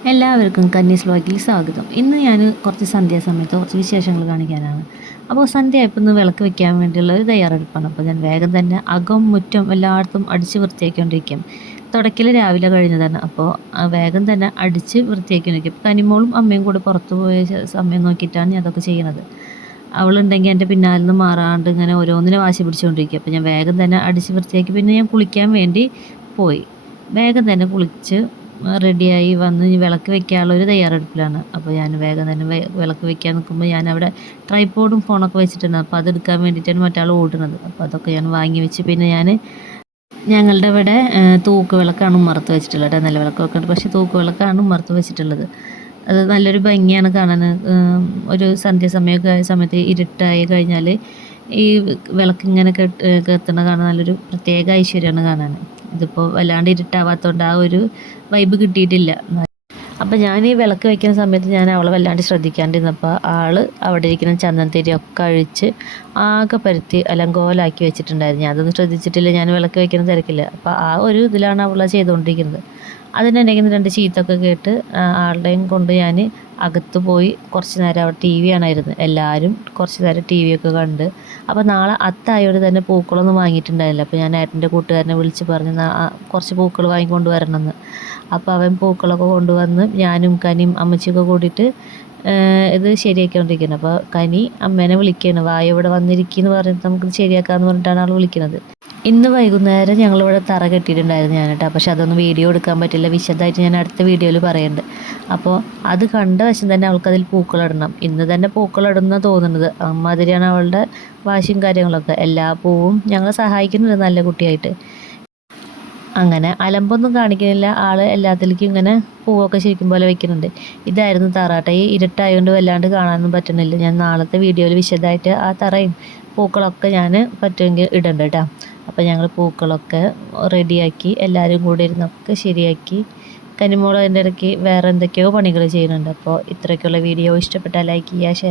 എല്ലാവർക്കും കന്നീസ് വ്ലോഗിൽ സ്വാഗതം. ഇന്ന് ഞാൻ കുറച്ച് സന്ധ്യാസമയത്ത് കുറച്ച് വിശേഷങ്ങൾ കാണിക്കാനാണ്. അപ്പോൾ സന്ധ്യയായപ്പോൾ ഒന്ന് വിളക്ക് വെക്കാൻ വേണ്ടിയുള്ള ഒരു തയ്യാറെടുപ്പാണ്. അപ്പോൾ ഞാൻ വേഗം തന്നെ അകം മുറ്റം എല്ലായിടത്തും അടിച്ച് വൃത്തിയാക്കിക്കൊണ്ടിരിക്കും. തുടക്കൽ രാവിലെ കഴിഞ്ഞതാണ്. അപ്പോൾ വേഗം തന്നെ അടിച്ച് വൃത്തിയാക്കിക്കൊണ്ടിരിക്കും. കനിമോളും അമ്മയും കൂടി പുറത്ത് പോയ സമയം നോക്കിയിട്ടാണ് ഞാൻ അതൊക്കെ ചെയ്യുന്നത്. അവളുണ്ടെങ്കിൽ എൻ്റെ പിന്നാലെ നിന്ന് മാറാണ്ട് ഇങ്ങനെ ഓരോന്നിനെ വാശി പിടിച്ചുകൊണ്ടിരിക്കും. അപ്പോൾ ഞാൻ വേഗം തന്നെ അടിച്ച് വൃത്തിയാക്കി പിന്നെ ഞാൻ കുളിക്കാൻ വേണ്ടി പോയി. വേഗം തന്നെ കുളിച്ച് റെഡിയായി വന്ന് വിളക്ക് വെക്കാനുള്ള ഒരു തയ്യാറെടുപ്പിലാണ്. അപ്പോൾ ഞാൻ വേഗം തന്നെ വിളക്ക് വെക്കാൻ നിൽക്കുമ്പോൾ ഞാനവിടെ ട്രൈപോഡും ഫോണൊക്കെ വെച്ചിട്ടുണ്ട്. അപ്പോൾ അതെടുക്കാൻ വേണ്ടിയിട്ടാണ് മറ്റാൾ ഓടുന്നത്. അപ്പോൾ അതൊക്കെ ഞാൻ വാങ്ങി വെച്ച് പിന്നെ ഞാൻ ഞങ്ങളുടെ ഇവിടെ തൂക്ക് വിളക്കാണ് ഉമ്മറത്ത് വെച്ചിട്ടുള്ളത്. നല്ല വിളക്കൊക്കെ ഉണ്ട്, പക്ഷേ തൂക്ക് വിളക്കാണ് ഉമ്മറത്ത് വെച്ചിട്ടുള്ളത്. അത് നല്ലൊരു ഭംഗിയാണ് കാണാൻ. ഒരു സന്ധ്യാസമയമൊക്കെ ആയ സമയത്ത് ഇരുട്ടായി കഴിഞ്ഞാൽ ഈ വിളക്കിങ്ങനെ കത്തുന്ന കാണാൻ നല്ലൊരു പ്രത്യേക ഐശ്വര്യമാണ് കാണാൻ. ഇതിപ്പോൾ വല്ലാണ്ട് ഇരുട്ടാവാത്തതുകൊണ്ട് ആ ഒരു വൈബ് കിട്ടിയിട്ടില്ല. അപ്പം ഞാൻ ഈ വിളക്ക് വയ്ക്കുന്ന സമയത്ത് ഞാൻ അവളെ വല്ലാണ്ട് ശ്രദ്ധിക്കാണ്ടിരുന്നപ്പോൾ ആൾ അവിടെ ഇരിക്കുന്ന ചന്ദനത്തിരിയൊക്കെ അഴിച്ച് ആകെ പരുത്തി അലങ്കോലാക്കി വെച്ചിട്ടുണ്ടായിരുന്നു. ഞാൻ അതൊന്നും ശ്രദ്ധിച്ചിട്ടില്ല, ഞാൻ വിളക്ക് വയ്ക്കുന്ന തിരക്കില്ല. അപ്പോൾ ആ ഒരു ഇതിലാണ് അവൾ ചെയ്തുകൊണ്ടിരിക്കുന്നത്. അതിനെണ്ടെങ്കിൽ രണ്ട് ചീത്തൊക്കെ കേട്ട് ആളുടെയും കൊണ്ട് ഞാൻ അകത്ത് പോയി കുറച്ച് നേരം അവിടെ ടി വി ആണായിരുന്നു. എല്ലാവരും കുറച്ച് നേരം ടി വിയൊക്കെ കണ്ട്. അപ്പോൾ നാളെ അത്തായോട് തന്നെ പൂക്കളൊന്നും വാങ്ങിയിട്ടുണ്ടായില്ല. അപ്പോൾ ഞാൻ ഏട്ടൻ്റെ കൂട്ടുകാരനെ വിളിച്ച് പറഞ്ഞ് കുറച്ച് പൂക്കൾ വാങ്ങിക്കൊണ്ട് വരണമെന്ന്. അപ്പോൾ അവൻ പൂക്കളൊക്കെ കൊണ്ടുവന്ന് ഞാനും കനിയും അമ്മച്ചിയൊക്കെ കൂടിയിട്ട് ഇത് ശരിയാക്കിക്കൊണ്ടിരിക്കുന്നത്. അപ്പോൾ കനി അമ്മേനെ വിളിക്കുകയാണ്, വായ ഇവിടെ വന്നിരിക്കുന്നു പറഞ്ഞിട്ട് നമുക്കിത് ശരിയാക്കാമെന്ന് പറഞ്ഞിട്ടാണ് ആൾ വിളിക്കുന്നത്. ഇന്ന് വൈകുന്നേരം ഞങ്ങളിവിടെ തറ കെട്ടിയിട്ടുണ്ടായിരുന്നു ഞാൻ കേട്ടോ. പക്ഷെ അതൊന്നും വീഡിയോ എടുക്കാൻ പറ്റില്ല, വിശദമായിട്ട് ഞാൻ അടുത്ത വീഡിയോയിൽ പറയുന്നുണ്ട്. അപ്പോൾ അത് കണ്ട വശം തന്നെ അവൾക്കതിൽ പൂക്കളിടണം. ഇന്ന് തന്നെ പൂക്കളിടുന്ന തോന്നുന്നത്. അമ്മാതിരിയാണ് അവളുടെ വാശിയും കാര്യങ്ങളൊക്കെ. എല്ലാ പൂവും ഞങ്ങളെ സഹായിക്കുന്നുണ്ട് നല്ല കുട്ടിയായിട്ട്. അങ്ങനെ അലമ്പൊന്നും കാണിക്കുന്നില്ല ആൾ, എല്ലാത്തിലേക്കും ഇങ്ങനെ പൂവൊക്കെ ശരിക്കും പോലെ വെക്കുന്നുണ്ട്. ഇതായിരുന്നു തറാട്ട. ഈ ഇരുട്ടായതുകൊണ്ട് വല്ലാണ്ട് കാണാനൊന്നും പറ്റുന്നില്ല. ഞാൻ നാളത്തെ വീഡിയോയിൽ വിശദമായിട്ട് ആ തറയും പൂക്കളൊക്കെ ഞാൻ പറ്റുമെങ്കിൽ ഇടണ്ട കേട്ടോ. അപ്പോൾ ഞങ്ങൾ പൂക്കളൊക്കെ റെഡിയാക്കി എല്ലാവരും കൂടി ഇരുന്നൊക്കെ ശരിയാക്കി. കനിമോൾ അതിൻ്റെ ഇടയ്ക്ക് വേറെ എന്തൊക്കെയോ പണികൾ ചെയ്യുന്നുണ്ട്. അപ്പോൾ ഇത്രയൊക്കെയുള്ള വീഡിയോ ഇഷ്ടപ്പെട്ടാൽ ലൈക്ക് ചെയ്യുക, ഷെയർ